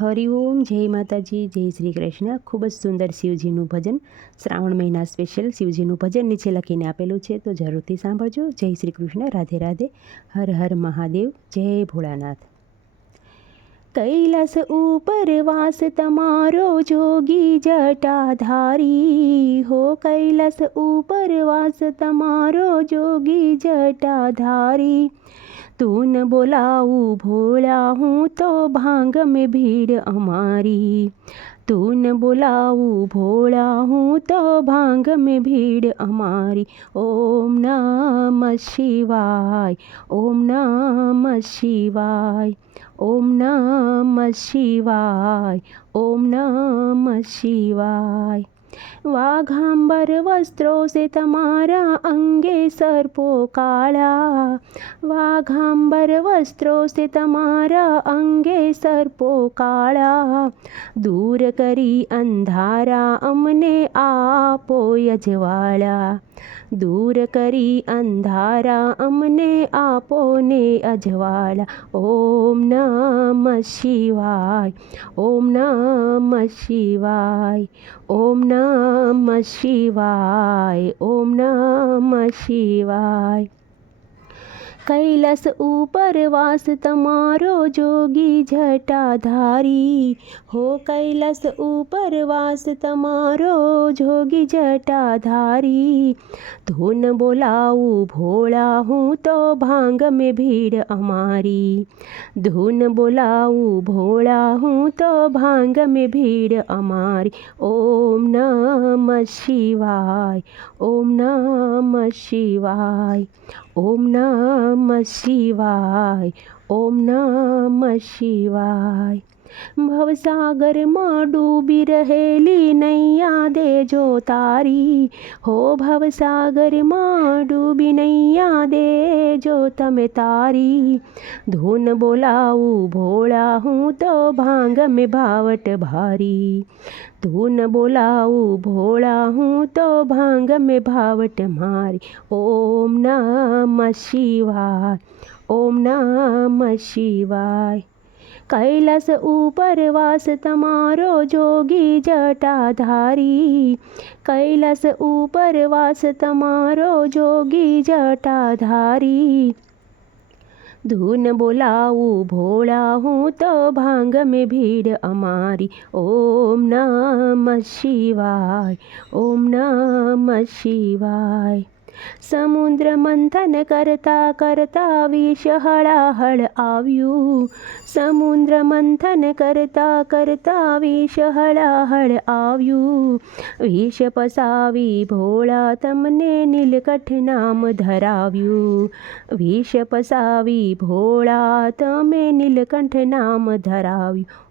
હરિઓમ જય માતાજી, જય શ્રી કૃષ્ણ. ખૂબ જ સુંદર શિવજીનું ભજન, શ્રાવણ મહિના સ્પેશિયલ શિવજીનું ભજન નીચે લખીને આપેલું છે, તો જરૂરથી સાંભળજો. જય શ્રી કૃષ્ણ, રાધે રાધે. હર હર મહાદેવ, જય ભોળાનાથ. કૈલાસ ઉપર વાસ તમારો જોગી જટાધારી. હો કૈલાસ ઉપર વાસ તમારો જોગી જટાધારી. तू न बोलाऊ भोला हूँ तो भाँग में भीड़ हमारी तू न बोलाऊ भोला हूँ तो भाँग में भीड़ हमारी ओम नम शिवाय, ओम नम शिवाय, ओम नम शिवाय, ओम नम शिवाय। વાઘાંબર વસ્ત્રો से તમારા અંગે સર્પો કાળા. વાઘાંબર વસ્ત્રો से તમારા અંગે સર્પો કાળા. દૂર કરી અંધારા અમને આપો યજવાળા. દૂર કરી અંધારા અમને આપો ને અજવાળા. ઓમ નમ શિવાય, ઓમ નમ શિવાય, ઓમ નમ શિવાય, ઓમ નમ શિવાય. कैलस ऊपर वास तमारो जोगी जटाधारी। हो कैलस ऊपर वास तमारो जोगी जटाधारी। धुन बोलाऊ, भोला हूँ तो भाँग में भीड़ अमारी धुन बोलाऊ, भोला हूँ तो भाँग में भीड़ अमारी ओम नमः शिवाय, ओम नमः शिवाय। ઓમ નમ શિવાય. ઓમ નમ શિવાય ભવસાગરમાં ડૂબી રહેલી નૈયા દેજો તારી હો ભવસાગરમાં ડૂબી નૈયા દેજો તમે તારી ધૂન બોલાવું ભોળા હું તો ભાંગ મેં ભાવટ ભારી ધૂન બોલાવું ભોળા હું તો ભાંગ મેં ભાવટ મારી ઓમ નમ શિવાય ओम नम शिवाय। कैलास ऊपर वास तमारो जोगी जटाधारी। कैलास ऊपर वास तमारो जोगी जटाधारी। धुन बोलाऊ भोला हूँ तो भाँग में भीड़ अमारी। ओम नम शिवाय, ओम नम शिवाय। સમુદ્ર મંથન કરતા કરતા વિષ હળાહળ આવ્યું સમુદ્ર મંથન કરતા કરતા વિષ હળાહળ આવ્યું વિષ પસાવી ભોળા તમને નીલકંઠ નામ ધરાવ્યું વિષ પસાવી ભોળા તમે નીલકંઠ નામ ધરાવ્યું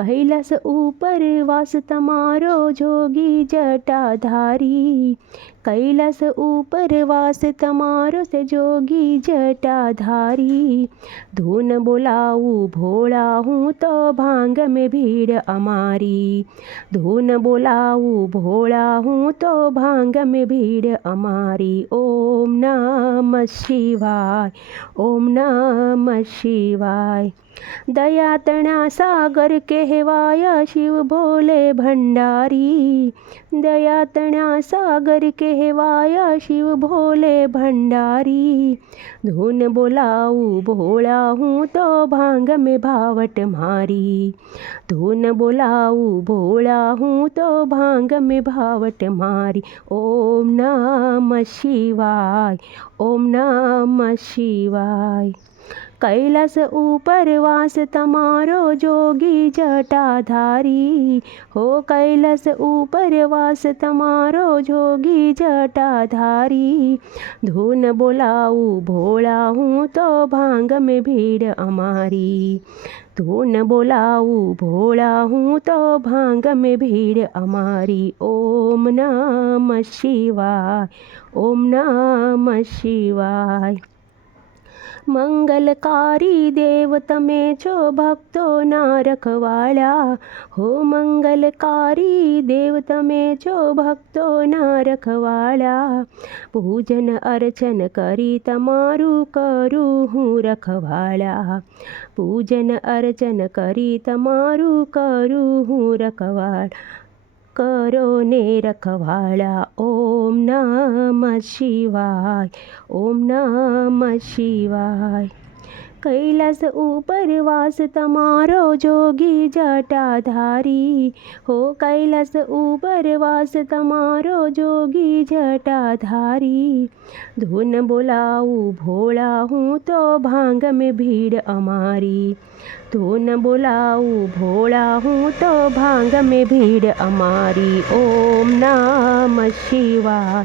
कैलस ऊपर वास तमारो जोगी जटाधारी। कैलस ऊपर वास तमारो से जोगी जटाधारी। धून बोलाऊ भोला हूँ तो भाँग में भीड़ अमारी। धून बोलाऊ भोला हूँ तो भाँग में भीड़ अमारी। ओम नम शिवाय, ओम नम शिवाय। दया तना सागर के कहवाया शिव भोले भंडारी, दया तना सागर कहवाया शिव भोले भंडारी। धुन बोलाऊ भोला हूँ तो भाँग में भावट मारी। धुन बोलाऊ भोला हूँ तो भाँग में भावट मारी। ओम नम शिवाय, ओम नम शिवाय। कैलस ऊपर वास तमारो जोगी जटाधारी। हो कैलस ऊपर वास तमारो जोगी जटाधारी। धुन बोलाऊ भोला हूँ तो भाँग में भीड़ अमारी। धुन बोलाऊ भोला हूँ तो भाँग में भीड़ अमारी। ओम नम शिवाय, ओम नम शिवाय। મંગલકારી દેવ તમે છો ભક્તોના રખવાળા હો મંગલકારી દેવ તમે છો ભક્તોના રખવાળા પૂજન અર્ચન કરી તમારું કરું હું રખવાળા પૂજન અર્ચન કરી તમારું કરું હું રખવાળ કરો ને રખવાળા ઓમ નમ શિવાય ઓમ નમ શિવાય कैलास ऊपर वास तमारो जोगी जटाधारी। हो कैलास ऊपर वास तमारो जोगी जटाधारी। धुन बोलाऊ भोला हूँ तो भाँग में भीड़ अमारी। धुन बोलाऊ भोला हूँ तो भाँग में भीड़ अमारी। ओम नम शिवा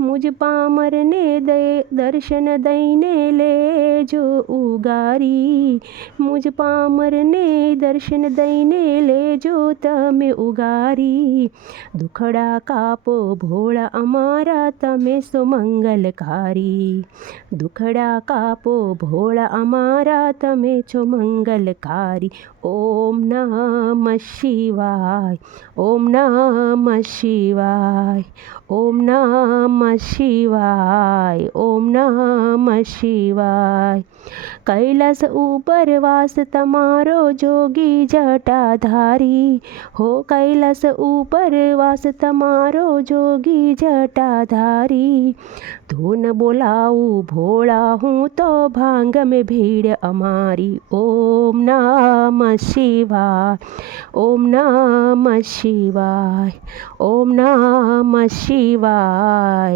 મુજ પામરને દર્શન દઈને લેજો ઉગારી. મુજ પામરને દર્શન દઈને લેજો તમે ઉગારી. દુખડા કાપો, ભોળા અમારા, તમે સુમંગલકારી દુખડા કાપો, ભોળા અમારા, તમે છો મંગલકારી. ઓમ નમ શિવાય, ઓમ નમ શિવાય, ઓમ નમઃ शिवाय, ओम नम शिवाय। कैलास ऊपर वास तमारो जोगी जटाधारी। हो कैलास ऊपर वास तमारो जोगी जटाधारी। धुन बोलाऊ, भोला हूँ तो भाँग में भीड़ अमारी ओम नम शिवाय, ओम नम शिवाय, ओम नम शिवाय।